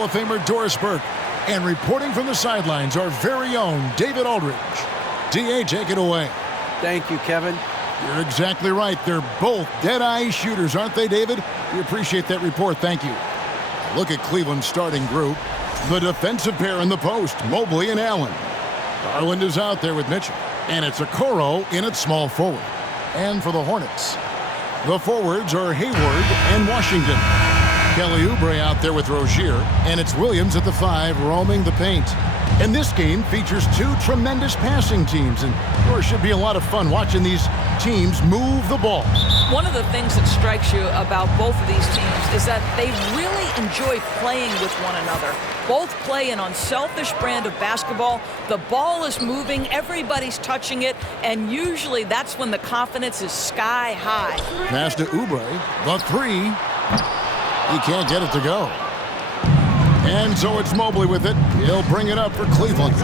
Hall of Famer Doris Burke. And reporting from the sidelines, our very own David Aldridge. D.A., take it away. Thank you, Kevin. You're exactly right. They're both dead-eye shooters, aren't they, David? We appreciate that report. Thank you. Look at Cleveland's starting group. The defensive pair in the post, Mobley and Allen. Garland is out there with Mitchell. And it's Okoro in at small forward. And for the Hornets, the forwards are Hayward and Washington. Kelly Oubre out there with Rozier. And it's Williams at the 5 roaming the paint. And this game features two tremendous passing teams. And there should be a lot of fun watching these teams move the ball. One of the things that strikes you about both of these teams is that they really enjoy playing with one another. Both play an unselfish brand of basketball. The ball is moving, everybody's touching it, and usually that's when the confidence is sky high. Pass to Oubre, the 3. He can't get it to go. And so it's Mobley with it. He'll bring it up for Cleveland.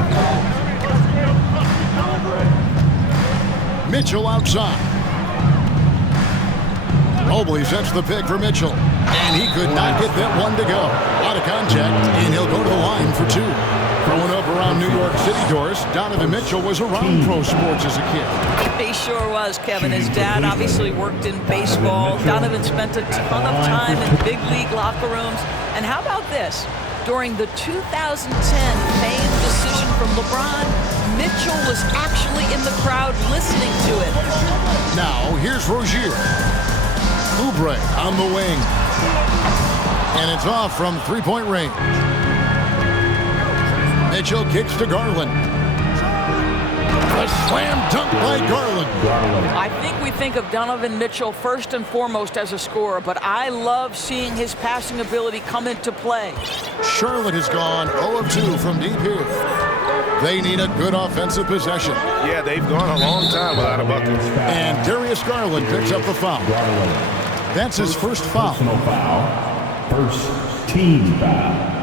Mitchell outside. Mobley sets the pick for Mitchell. And he could not get that one to go. Out of contact, and he'll go to the line for 2. Growing up around New York City, Doris, Donovan Mitchell was around pro sports as a kid. He sure was, Kevin. His dad obviously worked in baseball. Donovan spent a ton of time in big league locker rooms. And how about this? During the 2010 famed decision from LeBron, Mitchell was actually in the crowd listening to it. Now, here's Rozier. Oubre on the wing. And it's off from three-point range. Mitchell kicks to Garland. A slam dunk by Garland. I think we think of Donovan Mitchell first and foremost as a scorer, but I love seeing his passing ability come into play. Charlotte has gone 0 of 2 from deep here. They need a good offensive possession. Yeah, they've gone a long time without a bucket. And Darius Garland picks up the foul. That's his first foul. First team foul.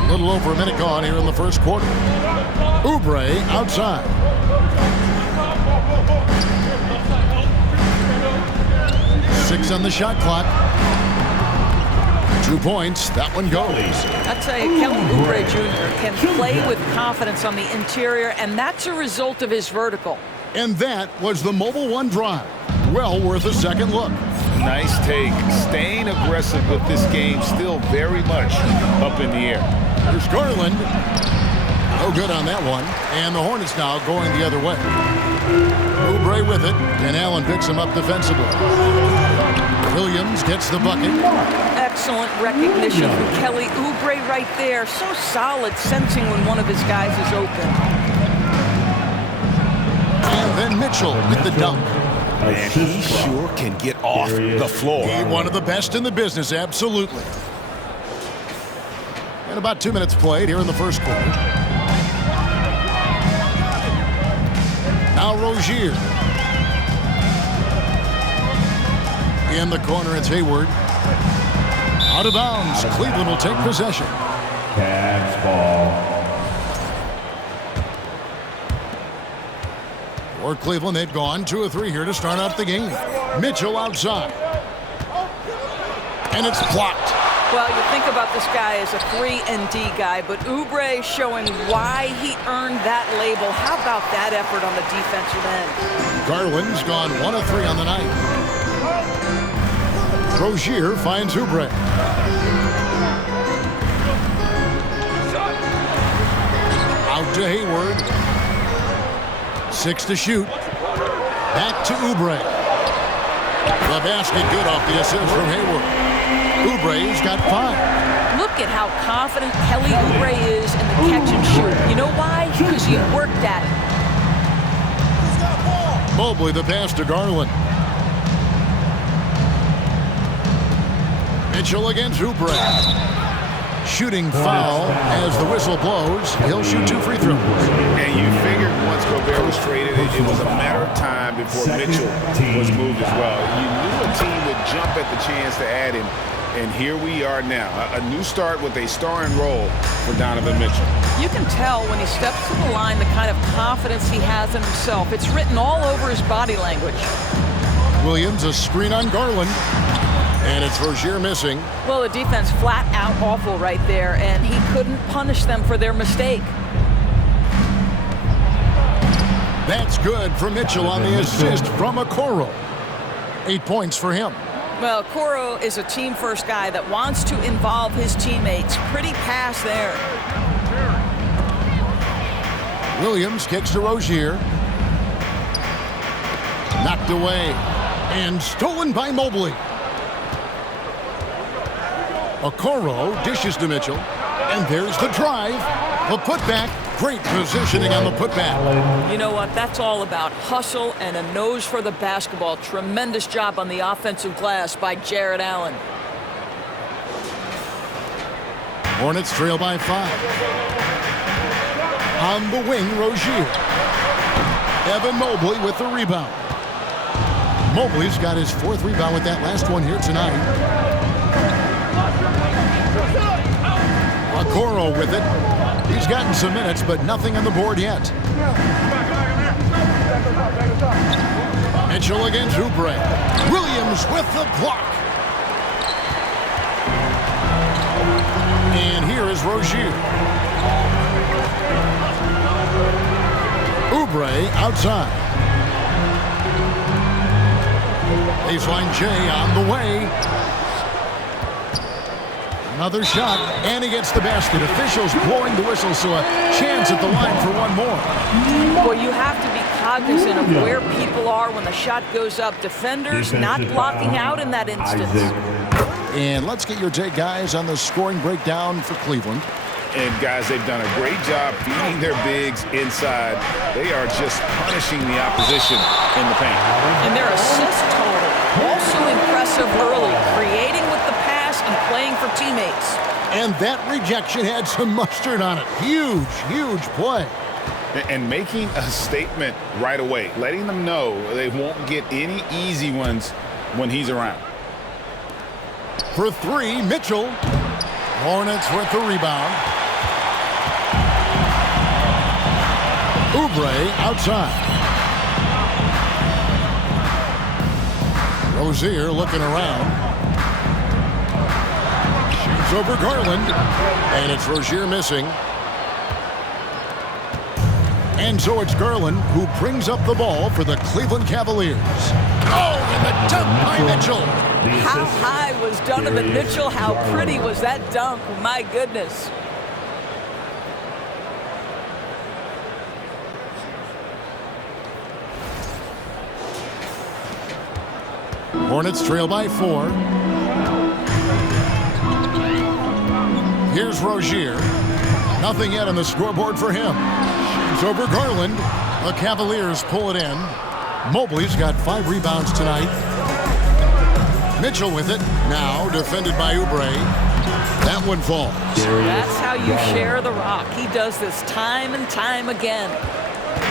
A little over a minute gone here in the first quarter. Oubre outside. Six on the shot clock. 2 points. That one goes. I tell you, Kelly Oubre Jr. can play with confidence on the interior, and that's a result of his vertical. And that was the Mobile One drive. Well worth a second look. Nice take. Staying aggressive with this game, still very much up in the air. There's Garland. No good on that one. And the Hornets now going the other way. Oubre with it, and Allen picks him up defensively. Williams gets the bucket. Excellent recognition from Kelly Oubre right there. So solid, sensing when one of his guys is open. And then Mitchell with the dunk. Man, he sure can get off the floor. He's one of the best in the business, absolutely. And about 2 minutes played here in the first quarter. Now Rozier. In the corner, it's Hayward. Out of bounds. Cleveland will take possession. Cavs ball. For Cleveland, they've gone 2 of 3 here to start out the game. Mitchell outside. And it's blocked. Well, you think about this guy as a 3-and-D guy, but Oubre showing why he earned that label. How about that effort on the defensive end? Garland's gone 1 of 3 on the night. Rozier finds Oubre. Out to Hayward. 6 to shoot. Back to Oubre. The basket good off the assist from Hayward. Oubre's got 5. Look at how confident Kelly Oubre is in the catch and shoot. You know why? Because he worked at it. Mobley the pass to Garland. Mitchell against Oubre. Shooting foul as the whistle blows. He'll shoot 2 free throws. And you figured once Gobert was traded, it was a matter of time before Mitchell was moved as well. You knew a team would jump at the chance to add him. And here we are now, a new start with a starring role for Donovan Mitchell. You can tell when he steps to the line the kind of confidence he has in himself. It's written all over his body language. Williams, a screen on Garland. And it's Rozier missing. Well, the defense flat out awful right there, and he couldn't punish them for their mistake. That's good for Mitchell on the assist from Okoro. 8 points for him. Well, Okoro is a team-first guy that wants to involve his teammates. Pretty pass there. Williams kicks to Rozier. Knocked away and stolen by Mobley. Okoro dishes to Mitchell, and there's the drive. The putback, great positioning on the putback. You know what? That's all about hustle and a nose for the basketball. Tremendous job on the offensive glass by Jared Allen. Hornets trail by 5. On the wing, Rozier. Evan Mobley with the rebound. Mobley's got his 4th rebound with that last one here tonight. Okoro with it. He's gotten some minutes, but nothing on the board yet. Mitchell against Oubre. Williams with the block. And here is Rozier. Oubre outside. Baseline J on the way. Another shot, and he gets the basket. Officials blowing the whistle, so a chance at the line for one more. Well, you have to be cognizant of where people are when the shot goes up. Defenders not blocking out in that instance. And let's get your take, guys, on the scoring breakdown for Cleveland. And, guys, they've done a great job feeding their bigs inside. They are just punishing the opposition in the paint. And their assist total, also impressive early, creating with the pass and playing for teammates. And that rejection had some mustard on it. Huge, huge play. And making a statement right away, letting them know they won't get any easy ones when he's around. For 3, Mitchell. Hornets with the rebound. Oubre outside. Rozier looking around. Shoots over Garland. And it's Rozier missing. And so it's Garland who brings up the ball for the Cleveland Cavaliers. Oh, and the dunk by Mitchell. How high was Donovan Mitchell? How pretty was that dunk? My goodness. Hornets trail by 4. Here's Rozier. Nothing yet on the scoreboard for him. Shoots over Garland. The Cavaliers pull it in. Mobley's got 5 rebounds tonight. Mitchell with it. Now defended by Oubre. That one falls. That's how you share the rock. He does this time and time again.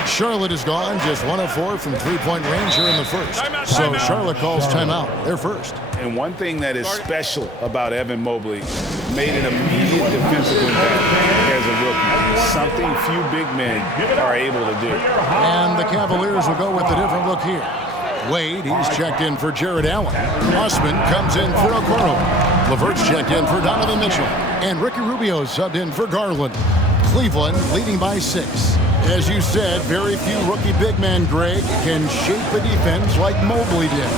Charlotte is gone, just 1 of 4 from 3-point range here in the first. So Charlotte calls timeout. They're first. And one thing that is special about Evan Mobley, made an immediate defensive impact as a rookie. Something few big men are able to do. And the Cavaliers will go with a different look here. Wade, he's checked in for Jared Allen. Osman comes in for Okoro. LeVert's checked in for Donovan Mitchell. And Ricky Rubio subbed in for Garland. Cleveland leading by 6. As you said, very few rookie big men, Greg, can shape the defense like Mobley did.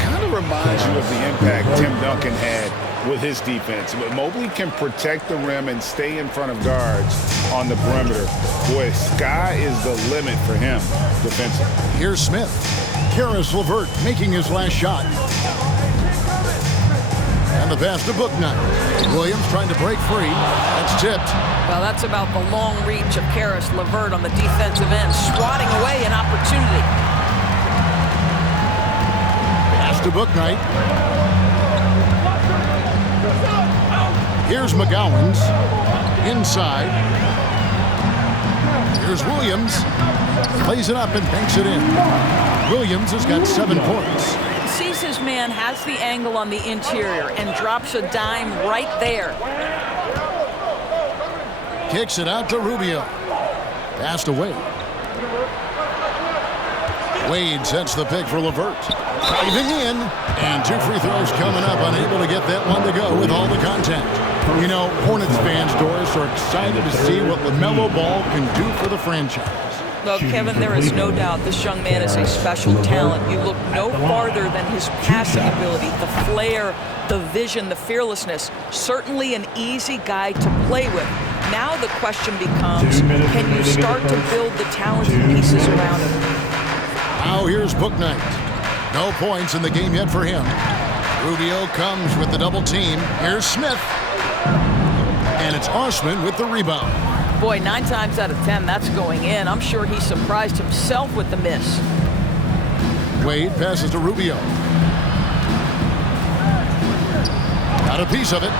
Kind of reminds you of the impact Tim Duncan had with his defense. But Mobley can protect the rim and stay in front of guards on the perimeter. Boy, sky is the limit for him defensively. Here's Smith. Karis LeVert making his last shot. And the pass to Booknight. Williams trying to break free. That's tipped. Well, that's about the long reach of Karis LeVert on the defensive end, swatting away an opportunity. Pass to Booknight. Here's McGowan's. Inside. Here's Williams. Plays it up and banks it in. Williams has got 7 points. Sees his his man has the angle on the interior and drops a dime right there. Kicks it out to Rubio. Passed away. Wade sets the pick for LeVert. Driving in. And 2 free throws coming up. Unable to get that one to go with all the contact. You know, Hornets fans, Doris, are excited to see what LaMelo Ball can do for the franchise. Well, Kevin, there is no doubt this young man is a special talent. You look no farther than his passing ability, the flair, the vision, the fearlessness. Certainly an easy guy to play with. Now the question becomes, can you start to build the talented pieces around him? Now here's Book Knight. No points in the game yet for him. Rubio comes with the double team. Here's Smith. And it's Osman with the rebound. Boy, 9 times out of 10, that's going in. I'm sure he surprised himself with the miss. Wade passes to Rubio. Got a piece of it.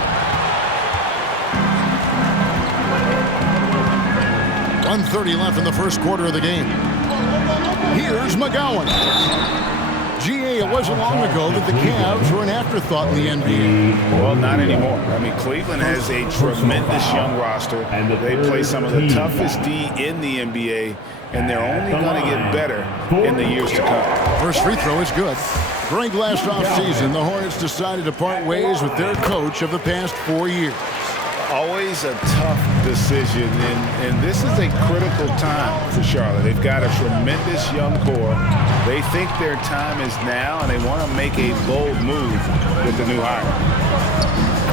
1:30 left in the first quarter of the game. Here's McGowan. GA, it wasn't long ago that the Cavs were an afterthought in the NBA. Well, not anymore. I mean, Cleveland has a tremendous young roster. They play some of the toughest D in the NBA, and they're only going to get better in the years to come. First free throw is good. During last offseason, the Hornets decided to part ways with their coach of the past 4 years. Always a tough decision, and this is a critical time for Charlotte. They've got a tremendous young core. They think their time is now, and they want to make a bold move with the new hire.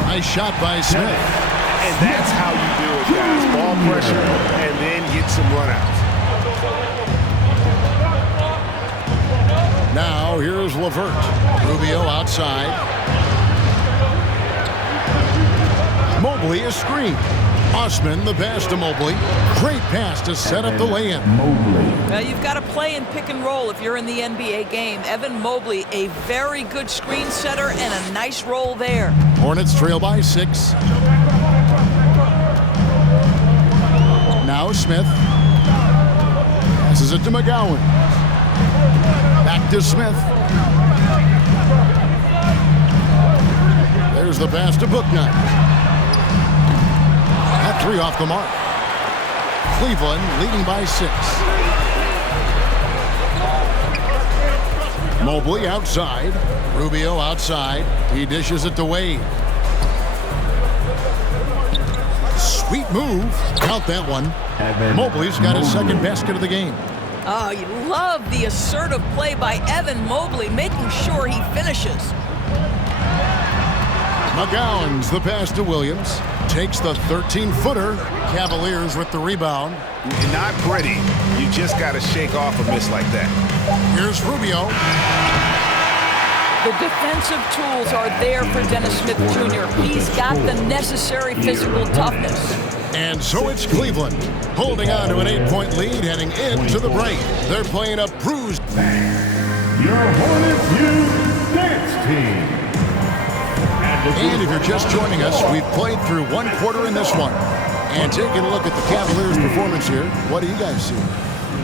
Nice shot by Smith. And that's how you do it, guys. Ball pressure, and then get some runouts. Now here's LeVert. Rubio outside. Mobley is screened. Osman the pass to Mobley. Great pass to set up the lay-in. Now you've got to play in pick and roll if you're in the NBA game. Evan Mobley, a very good screen setter and a nice roll there. Hornets trail by 6. Now Smith. Passes it to McGowan. Back to Smith. There's the pass to Book Knight. 3 off the mark. Cleveland leading by 6. Mobley outside. Rubio outside. He dishes it to Wade. Sweet move. Count that one. Mobley's got his second basket of the game. Oh, you love the assertive play by Evan Mobley, making sure he finishes. McGowan's the pass to Williams. Takes the 13-footer. Cavaliers with the rebound. Not pretty. You just got to shake off a miss like that. Here's Rubio. The defensive tools are there for Dennis Smith Jr. He's got the necessary physical toughness. And so it's Cleveland, holding on to an 8-point lead heading into the break. They're playing a bruised. Your Hornets Youth Dance Team. And if you're just joining us, we've played through 1 quarter in this one. And taking a look at the Cavaliers' performance here, what do you guys see?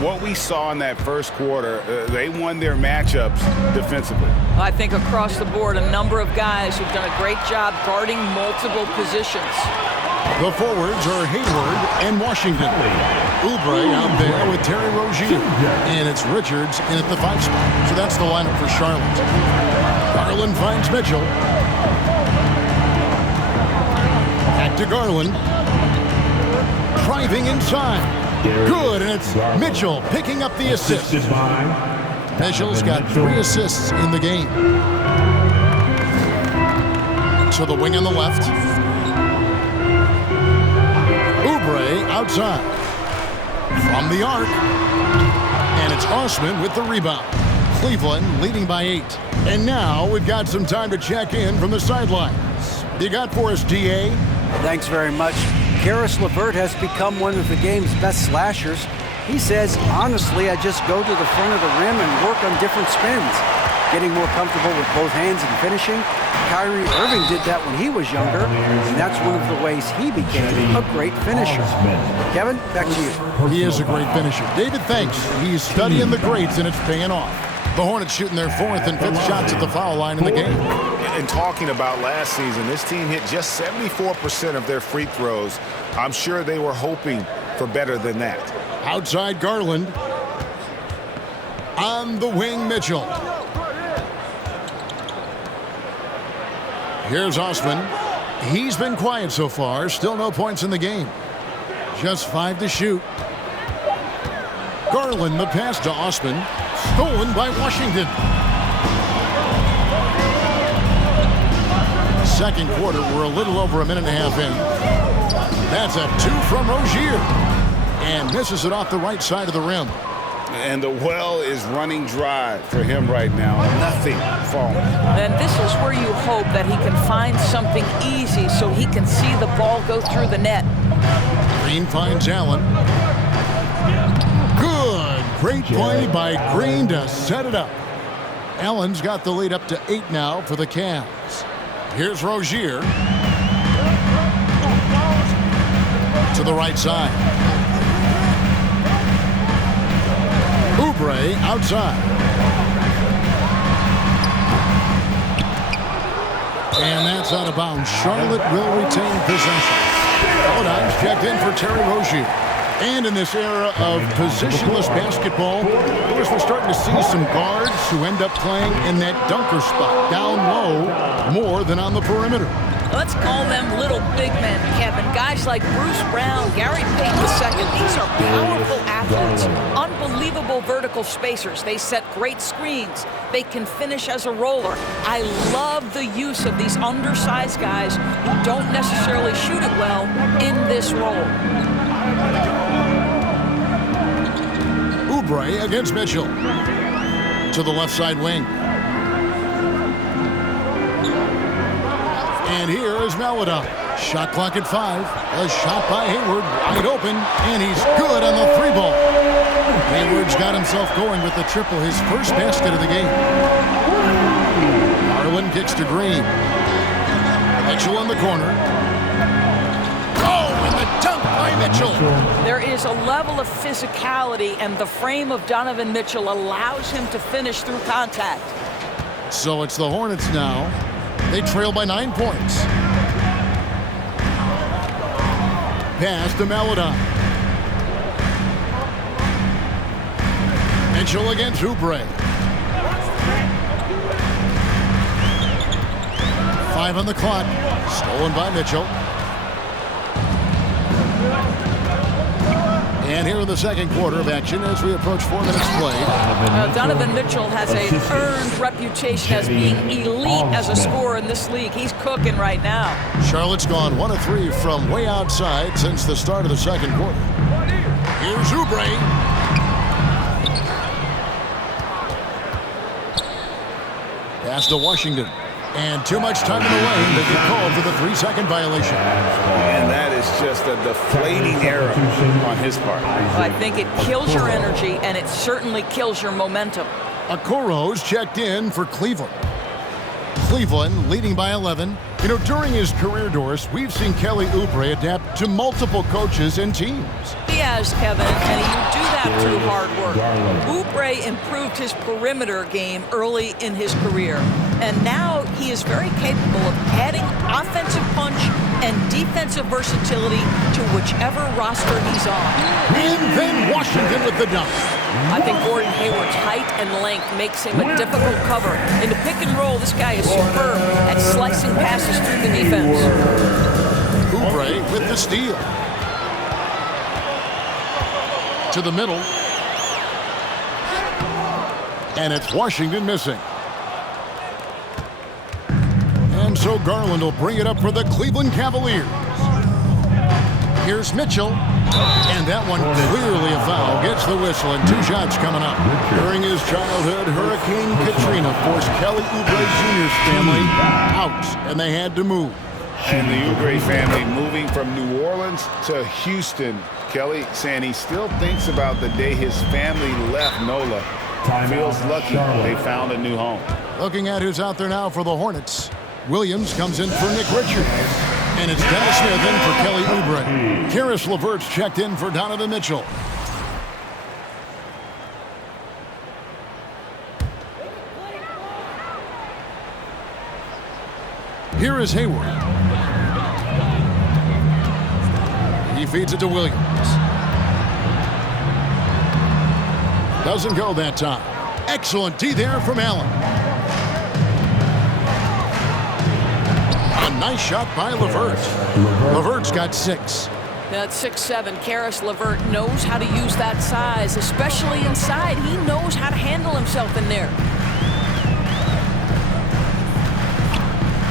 What we saw in that first quarter, they won their matchups defensively. I think across the board, a number of guys who've done a great job guarding multiple positions. The forwards are Hayward and Washington. Oubre out there with Terry Rozier. And it's Richards in at the 5 spot. So that's the lineup for Charlotte. Garland finds Mitchell. Back to Garland. Driving inside. Good, and it's Mitchell picking up the assist. Mitchell's got 3 assists in the game. To the wing on the left. Oubre outside. From the arc. And it's Osman with the rebound. Cleveland leading by 8. And now we've got some time to check in from the sidelines. You got for us, DA? Thanks very much. Karis LeVert has become one of the game's best slashers. He says, honestly, I just go to the front of the rim and work on different spins, getting more comfortable with both hands and finishing. Kyrie Irving did that when he was younger, and that's one of the ways he became a great finisher. Kevin, back to you. He is a great finisher. David, thanks. He's studying the greats, and it's paying off. The Hornets shooting their 4th and 5th shots at the foul line in the game. And talking about last season, this team hit just 74% of their free throws. I'm sure they were hoping for better than that. Outside Garland. On the wing, Mitchell. Here's Osman. He's been quiet so far. Still no points in the game. Just 5 to shoot. Garland, the pass to Osman. Stolen by Washington. Second quarter, we're a little over a minute and a half in. That's a 2 from Rozier. And misses it off the right side of the rim. And the well is running dry for him right now. Nothing falling. And this is where you hope that he can find something easy so he can see the ball go through the net. Green finds Allen. Good. Great play by Green to set it up. Allen's got the lead up to 8 now for the Cavs. Here's Rozier. To the right side. Oubre outside. And that's out of bounds. Charlotte will retain possession. Valentine's checked in for Terry Rozier. And in this era of positionless basketball, of course, we're starting to see some guards who end up playing in that dunker spot, down low, more than on the perimeter. Let's call them little big men, Kevin. Guys like Bruce Brown, Gary Payton II. These are powerful athletes, unbelievable vertical spacers. They set great screens. They can finish as a roller. I love the use of these undersized guys who don't necessarily shoot it well in this role. Oubre against Mitchell. To the left side wing. And here is Melida. Shot clock at 5. A shot by Hayward, wide open, and he's good on the 3-ball. Hayward's got himself going with the triple, his first basket of the game. Garland kicks to Green. Mitchell in the corner. Oh, and the dunk by Mitchell. There is a level of physicality, and the frame of Donovan Mitchell allows him to finish through contact. So it's the Hornets now. They trail by 9 points. Pass to Melida. Mitchell against Oubre. 5 on the clock. Stolen by Mitchell. And here in the second quarter of action as we approach 4 minutes played. Donovan Mitchell has an earned reputation as being elite as a scorer in this league. He's cooking right now. Charlotte's gone 1 of 3 from way outside since the start of the second quarter. Here's Oubre. Pass to Washington. And too much time in the lane. They get called for the 3-second violation. And that is just a deflating error on his part. I think it kills your energy, and it certainly kills your momentum. Okoro's checked in for Cleveland. Cleveland leading by 11. You know, during his career, Doris, we've seen Kelly Oubre adapt to multiple coaches and teams. He has, Kevin, and you do that through hard work. Oubre improved his perimeter game early in his career, and now he is very capable of adding offensive punch and defensive versatility to whichever roster he's on. And then Washington with the dunk. I think Gordon Hayward's height and length makes him a difficult cover. In the pick and roll, this guy is superb at slicing passes through the defense. Oubre with the steal. To the middle. And it's Washington missing. And so Garland will bring it up for the Cleveland Cavaliers. Here's Mitchell. And that one clearly a foul. Gets the whistle, and 2 shots coming up. During his childhood, Hurricane Katrina forced Kelly Oubre Jr.'s family out, and they had to move. And the Oubre family moving from New Orleans to Houston. Kelly saying he still thinks about the day his family left NOLA. Feels lucky they found a new home. Looking at who's out there now for the Hornets. Williams comes in for Nick Richards. And it's Dennis Smith in for Kelly Oubre. Karis LeVert's checked in for Donovan Mitchell. Here is Hayward. He feeds it to Williams. Doesn't go that time. Excellent D there from Allen. A nice shot by LeVert. LeVert's got 6. That's 6'7". Karis LeVert knows how to use that size, especially inside. He knows how to handle himself in there.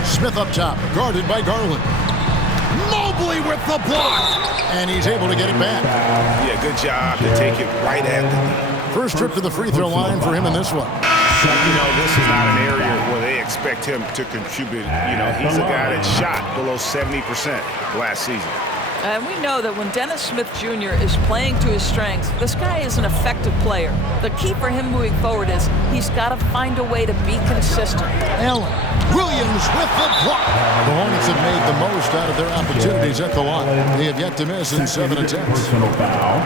Smith up top, guarded by Garland. Mobley with the block, and he's able to get it back. Yeah, good job to take it right at the knee. First trip to the free throw line for him in this one. You know, this is not an area where they expect him to contribute. You know, he's a guy that shot below 70% last season. And we know that when Dennis Smith Jr. is playing to his strengths, this guy is an effective player. The key for him moving forward is he's got to find a way to be consistent. Allen, Williams with the block. The Hornets have made the most out of their opportunities at the line. They have yet to miss in 7 attempts. Personal foul.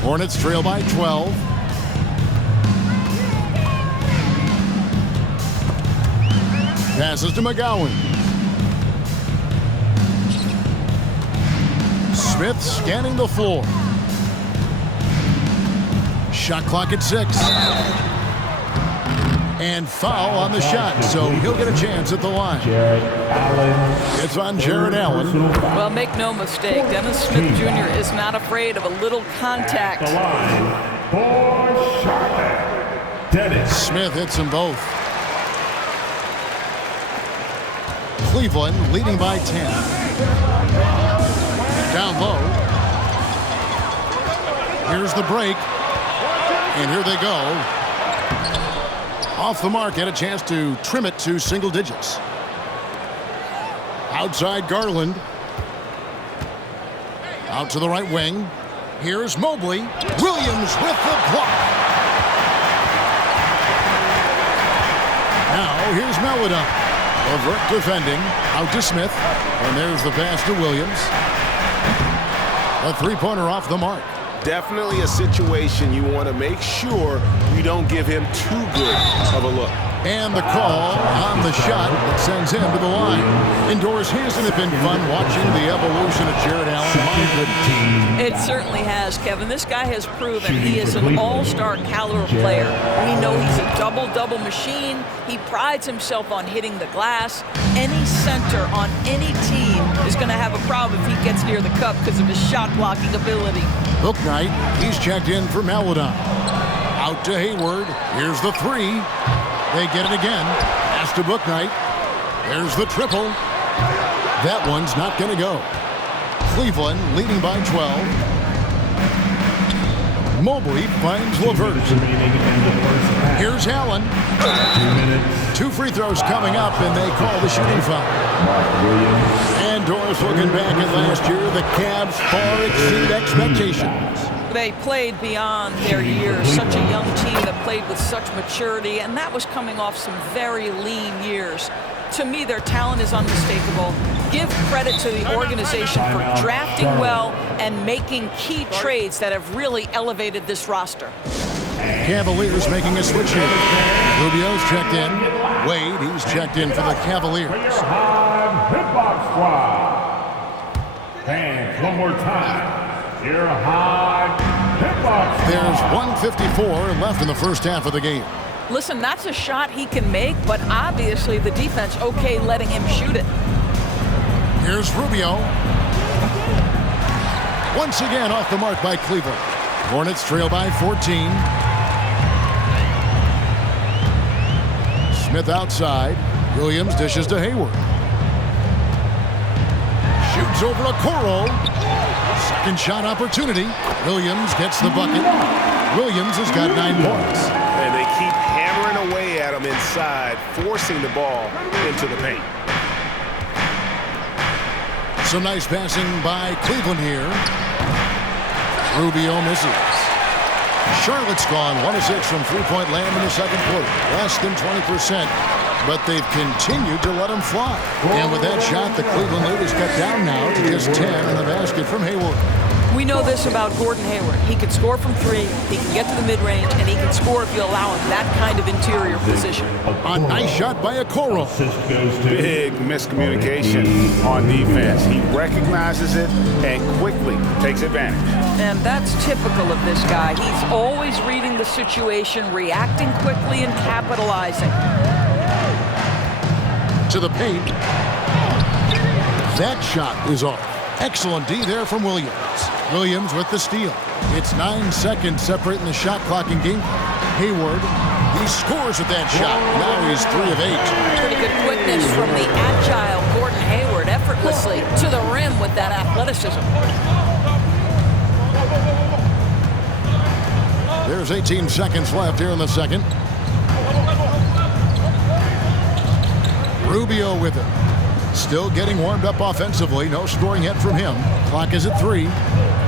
Hornets trail by 12. Passes to McGowan. Smith scanning the floor. Shot clock at 6. And foul on the shot, so he'll get a chance at the line. It's on Jared Allen. Well, make no mistake, Dennis Smith Jr. is not afraid of a little contact. The line for Charlotte. Dennis Smith hits them both. Cleveland leading by 10. Down low. Here's the break. And here they go. Off the mark, had a chance to trim it to single digits. Outside Garland. Out to the right wing. Here's Mobley. Williams with the block. Now here's Melodon. LeVert defending. Out to Smith. And there's the pass to Williams. A three-pointer off the mark. Definitely a situation you want to make sure you don't give him too good of a look. And the call on the shot that sends him to the line. Indoors, hasn't it been fun watching the evolution of Jared Allen? My goodness. It certainly has, Kevin. This guy has proven he is an all-star caliber player. We know he's a double-double machine. He prides himself on hitting the glass. Any center on any team is going to have a problem if he gets near the cup because of his shot-blocking ability. Bouknight, he's checked in for Melodon. Out to Hayward. Here's the three. They get it again. Pass to Bouknight. There's the triple. That one's not going to go. Cleveland leading by 12. Mobley finds LeVert. Here's Allen. 2 free throws coming up, and they call the shooting foul. And Doris looking back at last year, the Cavs far exceed expectations. They played beyond their years. Such a young team that played with such maturity, and that was coming off some very lean years. To me, their talent is unmistakable. Give credit to the organization for drafting well and making key trades that have really elevated this roster. Cavaliers making a switch here. Rubio's checked in. Wade, he's checked in for the Cavaliers. Hitbox squad. Fans, one more time. Your high hitbox. There's 1:54 left in the first half of the game. Listen, that's a shot he can make, but obviously the defense okay letting him shoot it. Here's Rubio. Once again off the mark by Cleveland. Hornets trail by 14. Smith outside. Williams dishes to Hayward. Shoots over to Coro. Second shot opportunity. Williams gets the bucket. Williams has got 9 points. And they keep hammering away at him inside, forcing the ball into the paint. Some nice passing by Cleveland here. Rubio misses. Charlotte's gone 1 of 6 from three-point land in the second quarter. Less than 20%. But they've continued to let him fly. And with that shot, the Cleveland lead is cut down now to just 10 in the basket from Hayward. We know this about Gordon Hayward. He can score from 3, he can get to the mid-range, and he can score if you allow him that kind of interior position. A nice shot by Okoro. Big miscommunication on defense. He recognizes it and quickly takes advantage. And that's typical of this guy. He's always reading the situation, reacting quickly, and capitalizing. To the paint. That shot is off. Excellent D there from Williams. Williams with the steal. It's 9 seconds separating the shot clock and game. Hayward, he scores with that shot. Now he's 3 of 8. Pretty good quickness from the agile Gordon Hayward, effortlessly to the rim with that athleticism. There's 18 seconds left here in the second. Rubio with it. Still getting warmed up offensively. No scoring yet from him. Clock is at 3.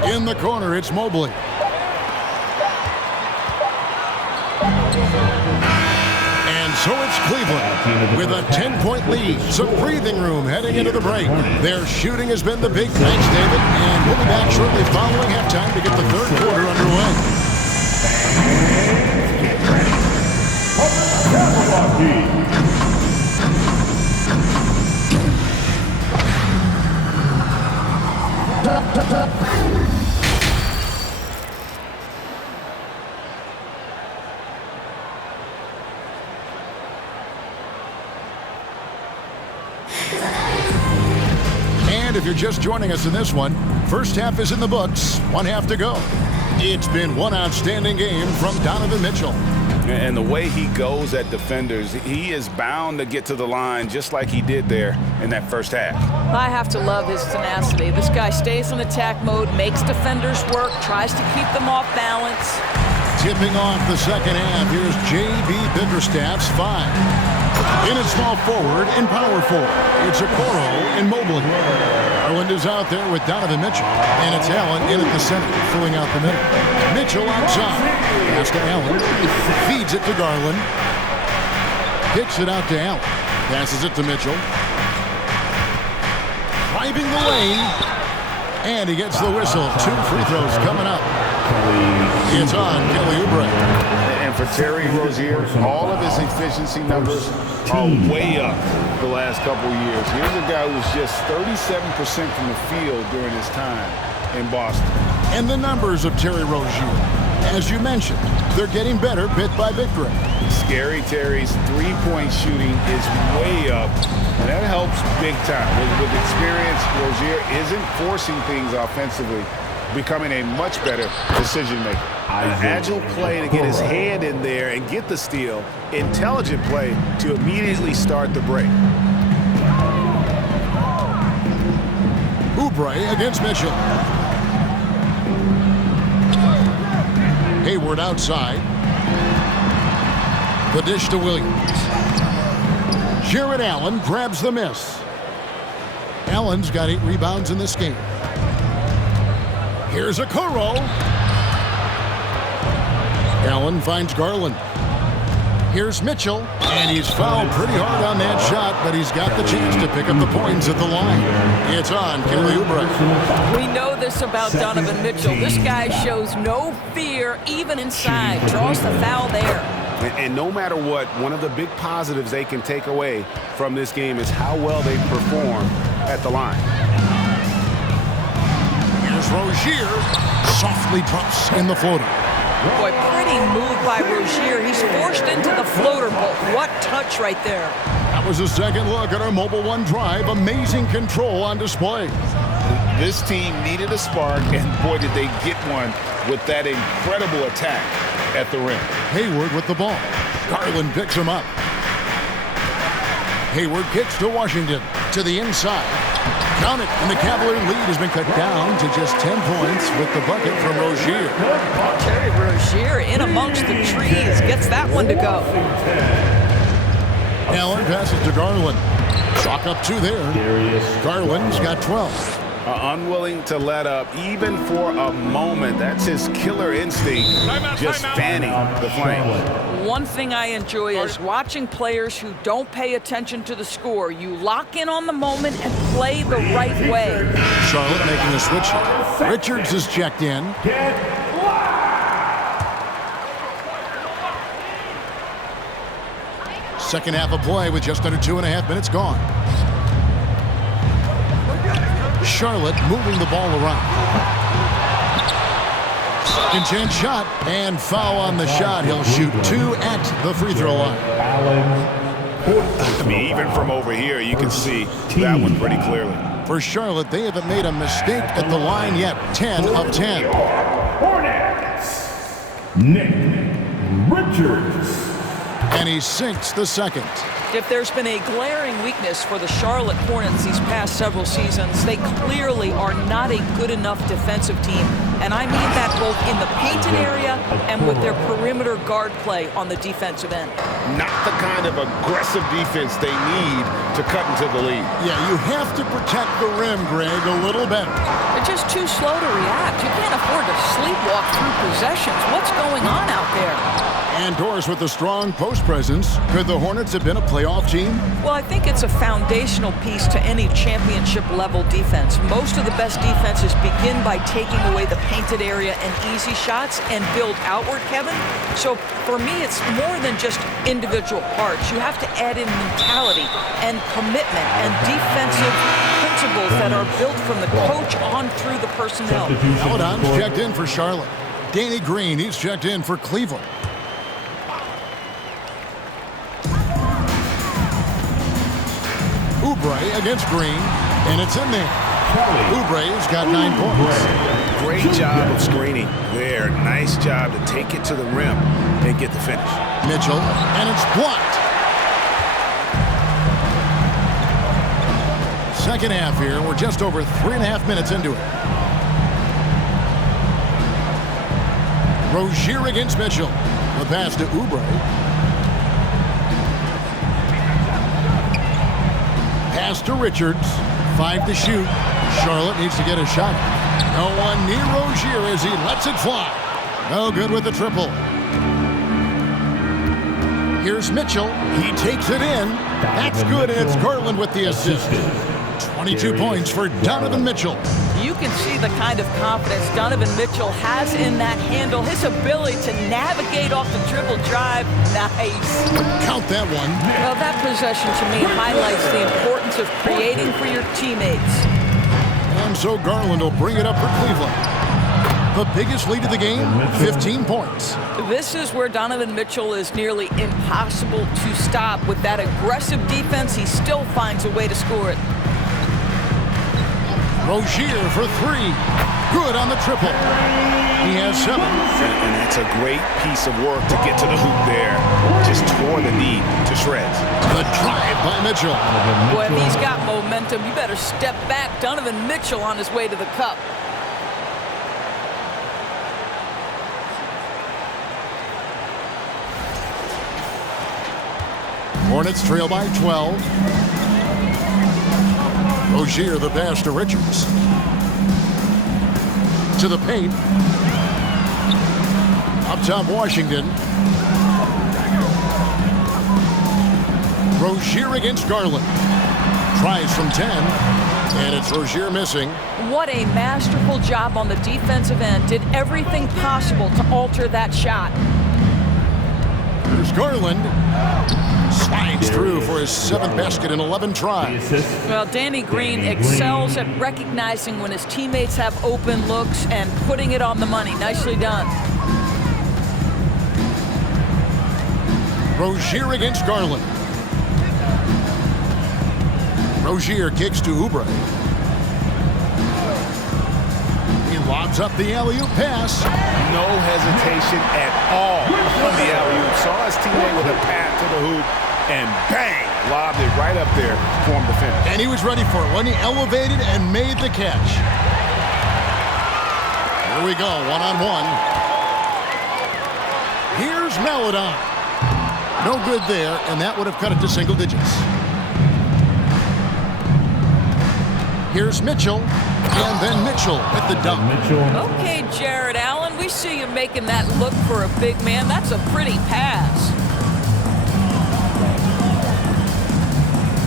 In the corner, it's Mobley. And so it's Cleveland with a 10-point lead. Some breathing room heading into the break. Their shooting has been the big thanks, David. And we'll be back shortly following halftime to get the third quarter underway. And if you're just joining us in this one, first half is in the books, 1 half to go. It's been one outstanding game from Donovan Mitchell. And the way he goes at defenders, he is bound to get to the line just like he did there in that first half. I have to love his tenacity. This guy stays in attack mode, makes defenders work, tries to keep them off balance. Tipping off the second half, here's J.B. Bickerstaff's 5. In at small forward and power forward, it's Okoro and Mobley. Garland is out there with Donovan Mitchell. And it's Allen in at the center, filling out the middle. Mitchell outside. Pass to Allen. Feeds it to Garland. Kicks it out to Allen. Passes it to Mitchell. Driving the lane. And he gets the whistle. 2 free throws coming up. It's on Kelly Oubre. And for Terry Rozier, all of his efficiency numbers are way up the last couple of years. Here's a guy who was just 37% from the field during his time in Boston. And the numbers of Terry Rozier, as you mentioned, they're getting better bit by bit, Greg. Scary Terry's three-point shooting is way up, and that helps big time. With experience, Rozier isn't forcing things offensively, becoming a much better decision maker. An agile play to get his hand in there and get the steal. Intelligent play to immediately start the break. Oubre against Mitchell. Hayward outside. The dish to Williams. Jared Allen grabs the miss. Allen's got 8 rebounds in this game. Here's Okoro. Allen finds Garland. Here's Mitchell, and he's fouled pretty hard on that shot, but he's got the chance to pick up the points at the line. It's on Kelly Oubre. We know this about Donovan Mitchell. This guy shows no fear, even inside. Draws the foul there. And no matter what, one of the big positives they can take away from this game is how well they perform at the line. Here's Rozier. Softly drops in the floater. Boy, pretty move by Rozier. He's forced into the floater, but what touch right there. That was a second look at our Mobile One drive. Amazing control on display. This team needed a spark, and boy, did they get one with that incredible attack at the rim. Hayward with the ball. Garland picks him up. Hayward kicks to Washington. To the inside. Count it, and the Cavalier lead has been cut down to just 10 points with the bucket from Rozier. Terry Rozier in amongst the trees. Gets that one to go. Allen passes to Garland. Chalk up 2 there. Garland's got 12. Unwilling to let up even for a moment. That's his killer instinct, just fanning the flames. One thing I enjoy is watching players who don't pay attention to the score. You lock in on the moment and play the right way. Charlotte making a switch here. Richards is checked in. Second half of play with just under 2.5 minutes gone. Charlotte moving the ball around. Second chance shot and foul on the shot. He'll shoot 2 at the free throw line. I mean, even from over here, you can see that one pretty clearly. For Charlotte, they haven't made a mistake at the line yet. 10 of 10. Hornets. Nick Richards. And he sinks the second. If there's been a glaring weakness for the Charlotte Hornets these past several seasons, they clearly are not a good enough defensive team. And I mean that both in the painted area and with their perimeter guard play on the defensive end. Not the kind of aggressive defense they need to cut into the lead. Yeah, you have to protect the rim, Greg, a little better. They're just too slow to react. You can't afford to sleepwalk through possessions. What's going on out there? And Doris with a strong post presence. Could the Hornets have been a playoff team? Well, I think it's a foundational piece to any championship level defense. Most of the best defenses begin by taking away the painted area and easy shots and build outward, Kevin. So for me, it's more than just individual parts. You have to add in mentality and commitment and defensive principles that are built from the coach on through the personnel. Paladon's checked in for Charlotte. Danny Green, he's checked in for Cleveland. Oubre against Green, and it's in there. Oubre's got 9 points. Great job of screening there. Nice job to take it to the rim and get the finish. Mitchell, and it's blocked. Second half here. We're just over 3.5 minutes into it. Rozier against Mitchell. The pass to Oubre. Pass to Richards. 5 to shoot. Charlotte needs to get a shot. No one near Rozier as he lets it fly. No good with the triple. Here's Mitchell. He takes it in. That's good, and it's Garland with the assist. 22 points for Donovan Mitchell. You can see the kind of confidence Donovan Mitchell has in that handle. His ability to navigate off the dribble drive. Nice. Count that one. Well, that possession to me highlights the importance of creating for your teammates. And so Garland will bring it up for Cleveland. The biggest lead of the game, 15 points. This is where Donovan Mitchell is nearly impossible to stop. With that aggressive defense, he still finds a way to score it. Rozier for 3. Good on the triple. He has 7. And that's a great piece of work to get to the hoop there. Just tore the knee to shreds. The drive by Mitchell. Boy, if he's got momentum, you better step back. Donovan Mitchell on his way to the cup. Hornets trail by 12. Rozier the pass to Richards. To the paint. Up top Washington. Rozier against Garland. Tries from 10. And it's Rozier missing. What a masterful job on the defensive end. Did everything possible to alter that shot. Here's Garland. Slides through for his 7th basket in 11 tries. Well, Danny Green excels at recognizing when his teammates have open looks and putting it on the money. Nicely done. Rozier against Garland. Rozier kicks to Oubre. He lobs up the alley-oop pass. No hesitation at all on the alley-oop. Saw his teammate with a pass to the hoop, and bang, lobbed it right up there for him to finish. And he was ready for it when he elevated and made the catch. Here we go, one-on-one. Here's Paladon. No good there, and that would have cut it to single digits. Here's Mitchell. And then Mitchell with the dunk. Okay, Jared Allen, we see you making that look for a big man. That's a pretty pass.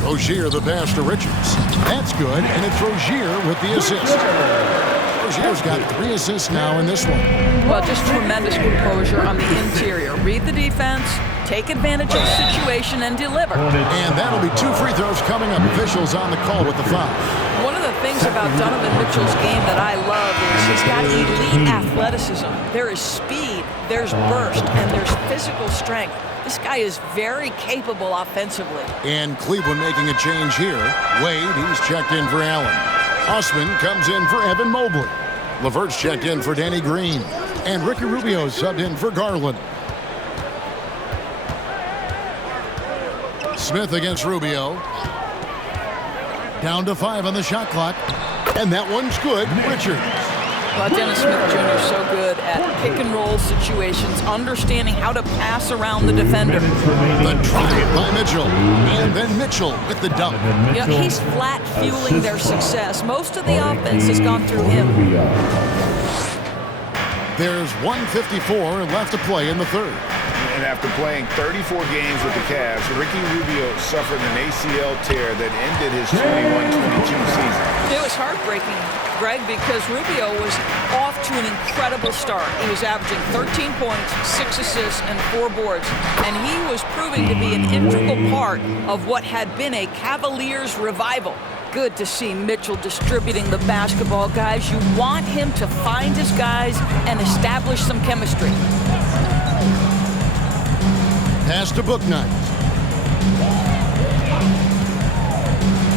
Rozier the pass to Richards. That's good, and it's Rozier with the assist. Rozier's got 3 assists now in this one. Well, just tremendous composure on the interior. Read the defense, take advantage of the situation, and deliver. And that'll be 2 free throws coming up. Officials on the call with the foul. One of the things about Donovan Mitchell's game that I love is he's got elite athleticism. There is speed, there's burst, and there's physical strength. This guy is very capable offensively. And Cleveland making a change here. Wade, he's checked in for Allen. Osman comes in for Evan Mobley. LeVert's checked in for Danny Green. And Ricky Rubio subbed in for Garland. Smith against Rubio. Down to 5 on the shot clock. And that one's good. Richards. Well, Dennis Smith Jr. is so good at pick-and-roll situations, understanding how to pass around the defender. The drive by Mitchell. And then Mitchell with the dunk. You know, he's flat fueling their success. Most of the offense has gone through him. There's 1:54 left to play in the third. And after playing 34 games with the Cavs, Ricky Rubio suffered an ACL tear that ended his 21-22 season. It was heartbreaking, Greg, because Rubio was off to an incredible start. He was averaging 13 points, 6 assists, and 4 boards. And he was proving to be an integral part of what had been a Cavaliers revival. Good to see Mitchell distributing the basketball, guys. You want him to find his guys and establish some chemistry. Pass to Bouknight.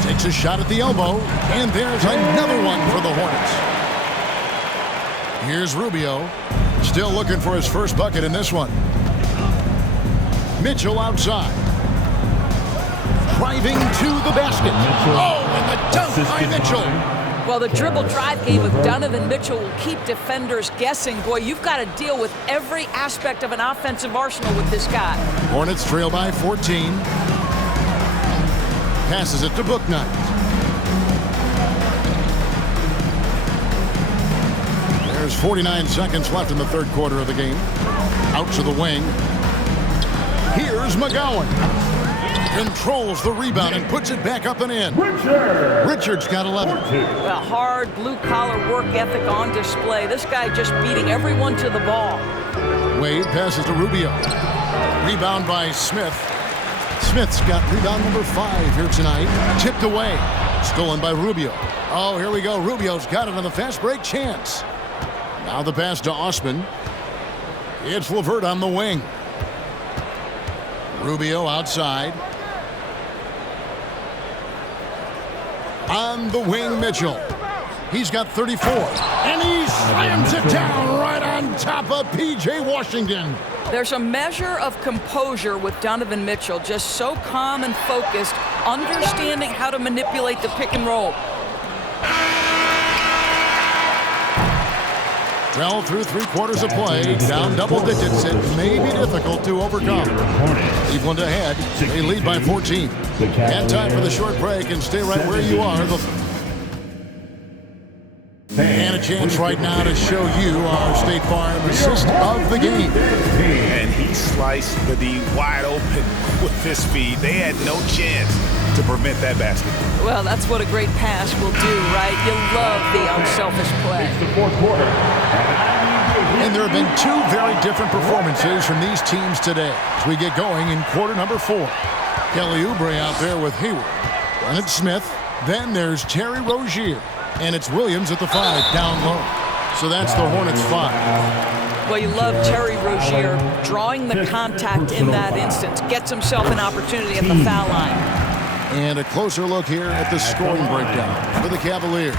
Takes a shot at the elbow, and there's another one for the Hornets. Here's Rubio, still looking for his first bucket in this one. Mitchell outside. Driving to the basket. Oh, and the dunk by Mitchell. Well, the dribble drive game of Donovan Mitchell will keep defenders guessing. Boy, you've got to deal with every aspect of an offensive arsenal with this guy. Hornets trail by 14. Passes it to Bouknight. There's 49 seconds left in the third quarter of the game. Out to the wing. Here's McGowan. Controls the rebound and puts it back up and in. Richards got 11. Well, hard blue-collar work ethic on display. This guy just beating everyone to the ball. Wade passes to Rubio. Rebound by Smith. Smith's got rebound number 5 here tonight. Tipped away. Stolen by Rubio. Oh, here we go. Rubio's got it on the fast break chance. Now the pass to Osman. It's LeVert on the wing. Rubio outside. On the wing, Mitchell. He's got 34. And he slams it down right on top of P.J. Washington. There's a measure of composure with Donovan Mitchell, just so calm and focused, understanding how to manipulate the pick and roll. Well, through 3 quarters of play, down double digits, it may be difficult to overcome. Cleveland ahead, they lead by 14. And time for the short break, and stay right where you are. And a chance right now to show you our State Farm assist of the game. And he sliced the D wide open with his speed. They had no chance to prevent that basket. Well, that's what a great pass will do, right? You love the unselfish play. It's the fourth quarter. And there have been 2 very different performances from these teams today as we get going in quarter number 4. Kelly Oubre out there with Hayward. And it's Smith. Then there's Terry Rozier. And it's Williams at the 5 down low. So that's the Hornets 5. Well, you love Terry Rozier drawing the contact in that instance. Gets himself an opportunity at the foul line. And a closer look here at the scoring breakdown for the Cavaliers.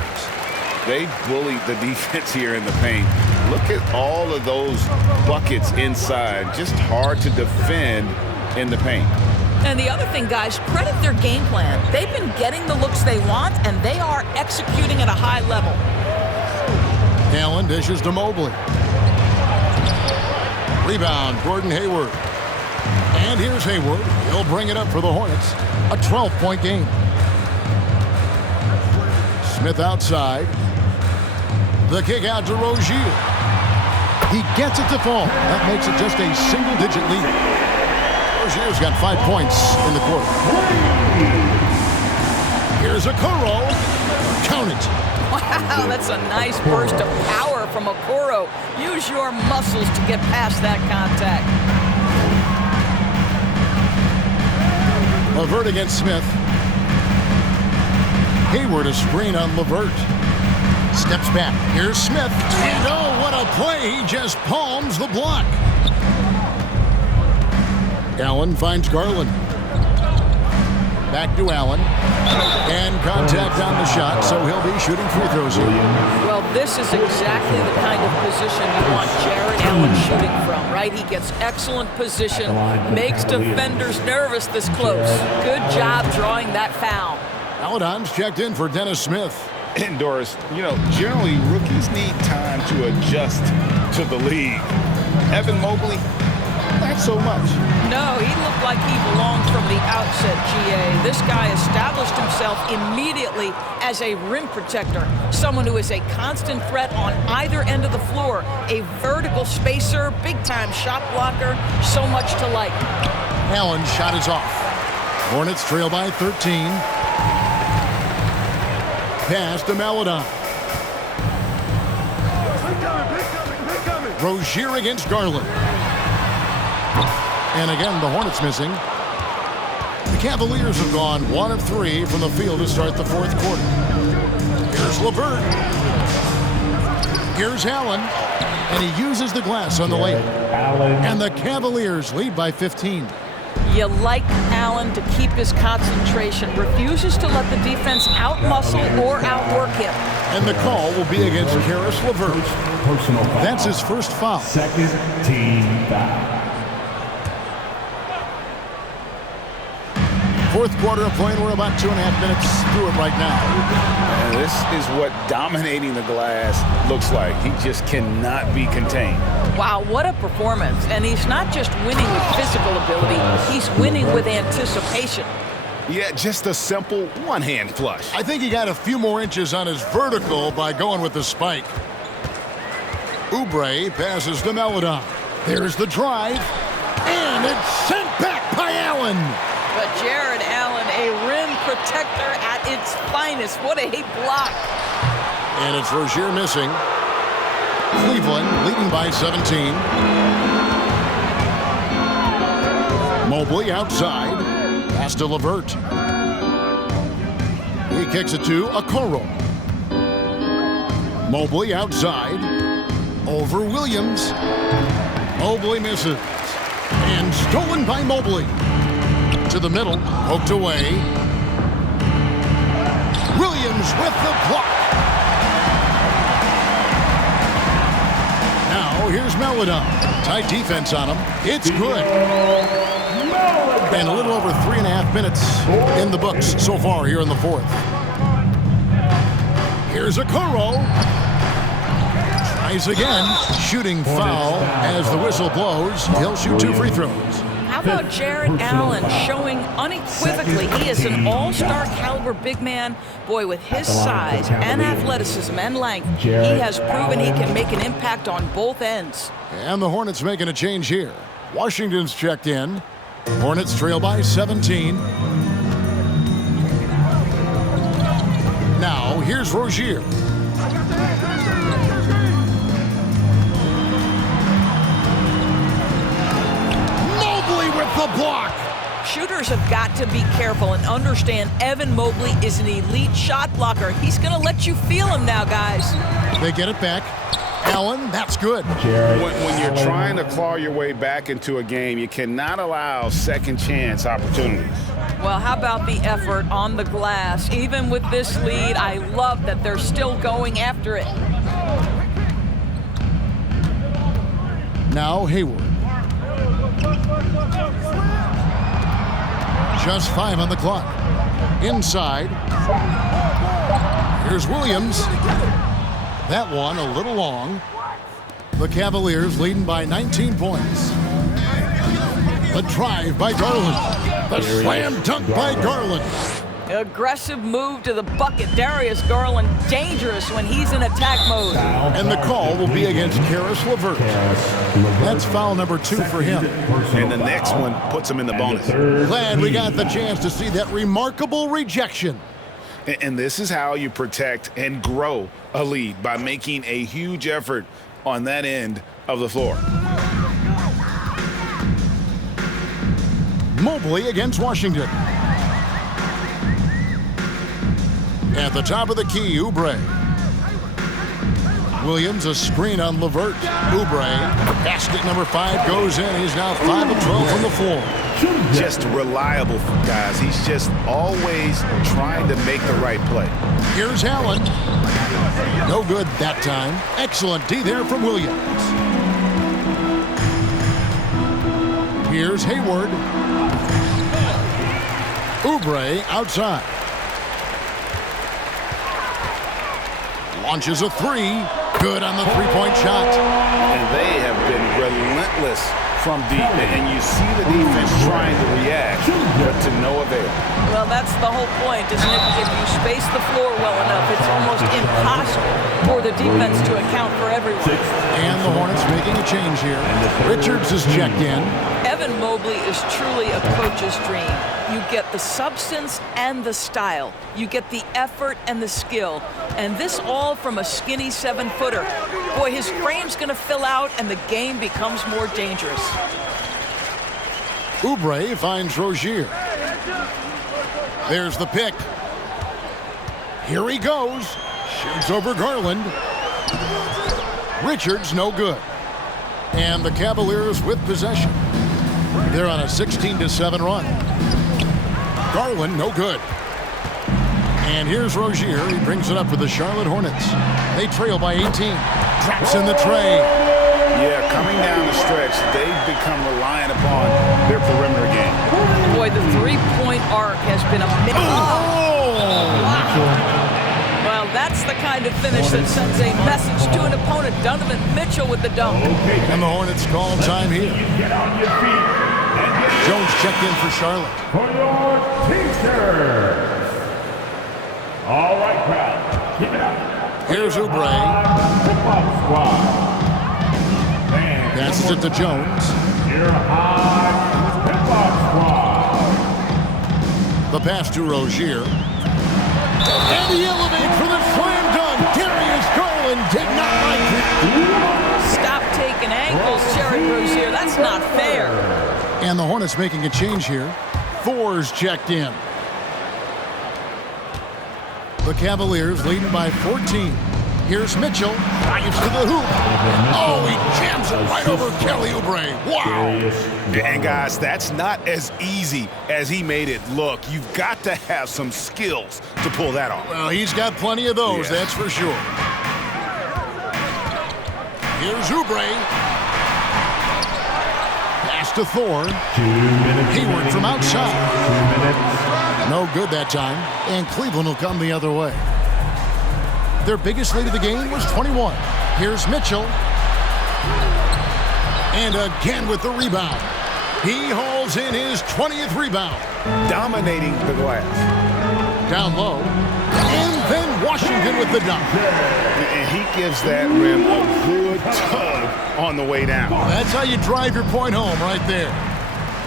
They bullied the defense here in the paint. Look at all of those buckets inside. Just hard to defend in the paint. And the other thing, guys, credit their game plan. They've been getting the looks they want, and they are executing at a high level. Allen dishes to Mobley. Rebound, Gordon Hayward. And here's Hayward. He'll bring it up for the Hornets. A 12-point game. Smith outside. The kick out to Rozier. He gets it to fall. That makes it just a single-digit lead. Rozier's got 5 points in the quarter. Here's Okoro. Count it. Wow, that's a nice burst of power from Okoro. Use your muscles to get past that contact. LeVert against Smith. Hayward a screen on LeVert. Steps back. Here's Smith. And oh, what a play. He just palms the block. Allen finds Garland. Back to Allen. And contact on the shot, so he'll be shooting free throws here. Well, this is exactly the kind of position you want Jared Allen shooting from, right? He gets excellent position, makes defenders nervous this close. Good job drawing that foul. Paladon's checked in for Dennis Smith. And Doris, you know, generally rookies need time to adjust to the league. Evan Mobley, not so much. No, he looked like he belonged from the outset, GA. This guy established himself immediately as a rim protector, someone who is a constant threat on either end of the floor, a vertical spacer, big-time shot blocker, so much to like. Allen's shot is off. Hornets trail by 13. Pass to Maladon. Rozier against Garland. And again, the Hornets missing. The Cavaliers have gone 1 of 3 from the field to start the fourth quarter. Here's LeVert. Here's Allen. And he uses the glass on the layup. And the Cavaliers lead by 15. You like Allen to keep his concentration, refuses to let the defense outmuscle or outwork him. And the call will be against Caris LeVert. Personal foul. That's his first foul. Second team foul. Fourth quarter of play, and we're about 2.5 minutes through it right now. And this is what dominating the glass looks like. He just cannot be contained. Wow, what a performance. And he's not just winning with physical ability, he's winning with anticipation. Yeah, just a simple one-hand flush. I think he got a few more inches on his vertical by going with the spike. Oubre passes to Maladon. There's the drive, and it's sent back by Allen. But Jared Allen, a rim protector at its finest. What a block. And it's Rozier missing. Cleveland leading by 17. Mobley outside. Pass to LeVert. He kicks it to Okoro. Mobley outside. Over Williams. Mobley misses. And stolen by Mobley. To the middle, poked away. Williams with the block. Now here's Maladon. Tight defense on him. It's good. And a little over 3.5 minutes in the books so far here in the fourth. Here's Okoro. Tries again. Shooting foul as the whistle blows. He'll shoot 2 free throws. How about Jared Allen showing unequivocally he is an all-star caliber big man? Boy, with his size and athleticism and length, he has proven he can make an impact on both ends. And the Hornets making a change here. Washington's checked in. Hornets trail by 17. Now, here's Rozier. With the block. Shooters have got to be careful and understand Evan Mobley is an elite shot blocker. He's going to let you feel him now, guys. They get it back. Allen, that's good. When you're trying to claw your way back into a game, you cannot allow second chance opportunities. Well, how about the effort on the glass? Even with this lead, I love that they're still going after it. Now Hayward. Just 5 on the clock. Inside. Here's Williams. That one a little long. The Cavaliers leading by 19 points. The drive by Garland. The slam dunk by Garland. Aggressive move to the bucket. Darius Garland dangerous when he's in attack mode. And the call will be against Caris LeVert. That's foul number 2 for him. And the next one puts him in the bonus. Glad we got the chance to see that remarkable rejection. And this is how you protect and grow a lead, by making a huge effort on that end of the floor. Mobley against Washington. At the top of the key, Oubre. Williams, a screen on LeVert. Oubre, basket number 5 goes in. He's now 5 of 12 from the floor. Just reliable, guys. He's just always trying to make the right play. Here's Allen. No good that time. Excellent D there from Williams. Here's Hayward. Oubre outside. Launches a 3. Good on the three-point shot. And they have been relentless from deep. And you see the defense trying to react, but to no avail. Well, that's the whole point, isn't it? If you space the floor well enough, it's almost impossible for the defense to account for everyone. And the Hornets making a change here. Richards is checked in. Evan Mobley is truly a coach's dream. You get the substance and the style. You get the effort and the skill. And this all from a skinny 7-footer. Boy, his frame's going to fill out and the game becomes more dangerous. Oubre finds Rozier. There's the pick. Here he goes. Shoots over Garland. Richards no good. And the Cavaliers with possession. They're on a 16-7 run. Garland no good. And here's Rozier. He brings it up for the Charlotte Hornets. They trail by 18. Drops in the tray. Yeah, coming down the stretch, they've become reliant upon their perimeter game. Boy, the three-point arc has been amazing. Well, that's the kind of finish that sends a message to an opponent. Donovan Mitchell with the dunk. And the Hornets call time here. Get on your feet. Jones checked in for Charlotte. For your Pacers. All right, crowd. Keep it up. Here's Oubre. Tip-off squad. Passes it to Jones. Your high tip-off squad. The pass to Rozier. And he elevates for the slam dunk. Darius Garland did not like that. Stop taking ankles, Jared Rozier. That's not fair. And the Hornets making a change here. Thor's checked in. The Cavaliers leading by 14. Here's Mitchell. Drives to the hoop. Oh, he jams it right over Kelly Oubre. Wow. And guys, that's not as easy as he made it look. You've got to have some skills to pull that off. Well, he's got plenty of those, that's for sure. Here's Oubre. Pass to Thor. Hayward from outside. No good that time. And Cleveland will come the other way. Their biggest lead of the game was 21. Here's Mitchell. And again with the rebound. He hauls in his 20th rebound. Dominating the glass. Down low. And then Washington with the dunk. And he gives that rim a good tug on the way down. That's how you drive your point home right there.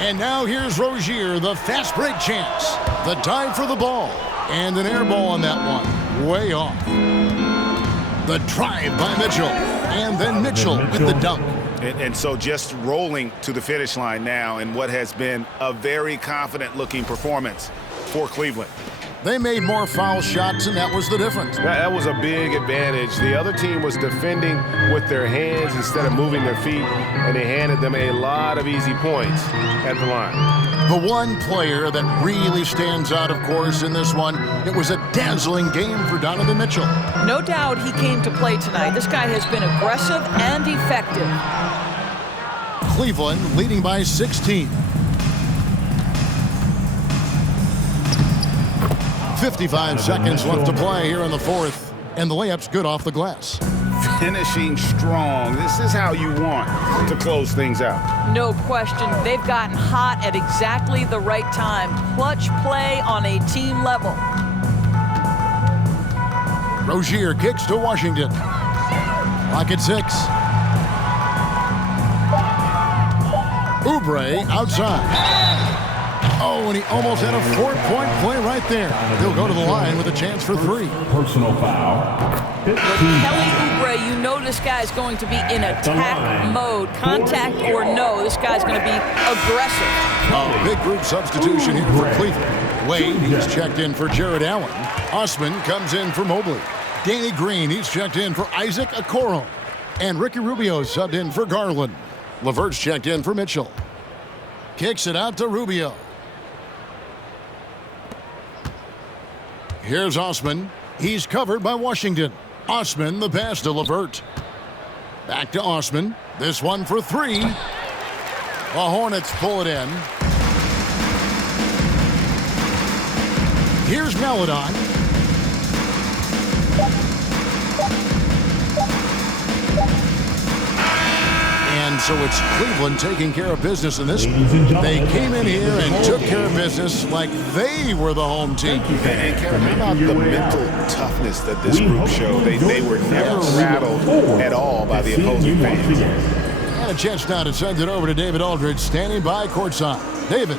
And now here's Rozier, the fast break chance. The dive for the ball. And an air ball on that one. Way off. The drive by Mitchell. And then Mitchell with the dunk. And so just rolling to the finish line now in what has been a very confident-looking performance for Cleveland. They made more foul shots, and that was the difference. That was a big advantage. The other team was defending with their hands instead of moving their feet, and they handed them a lot of easy points at the line. The one player that really stands out, of course, in this one, it was a dazzling game for Donovan Mitchell. No doubt he came to play tonight. This guy has been aggressive and effective. Cleveland leading by 16. 55 seconds left to play here in the fourth. And the layup's good off the glass. finishing strong. This is how you want to close things out. No question. They've gotten hot at exactly the right time. Clutch play on a team level. Rozier kicks to Washington. Clock at 6. Oubre outside. Oh, and he almost had a 4-point play right there. He'll go to the line with a chance for 3. Personal foul. With Kelly Oubre, you know this guy's going to be in attack mode. Contact or no, this guy's going to be aggressive. A big group substitution here for Cleveland. Wade, he's checked in for Jared Allen. Osman comes in for Mobley. Danny Green, he's checked in for Isaac Okoro. And Ricky Rubio subbed in for Garland. LeVert's checked in for Mitchell. Kicks it out to Rubio. Here's Osman. He's covered by Washington. Osman, the pass to LeVert. Back to Osman. This one for 3. The Hornets pull it in. Here's Maledon. And so it's Cleveland taking care of business in this. They came in here and took care of business like they were the home team. And Kevin, how about the mental toughness that this group showed? They were never rattled at all by the opposing fans. And a chance now to send it over to David Aldridge, standing by courtside. David.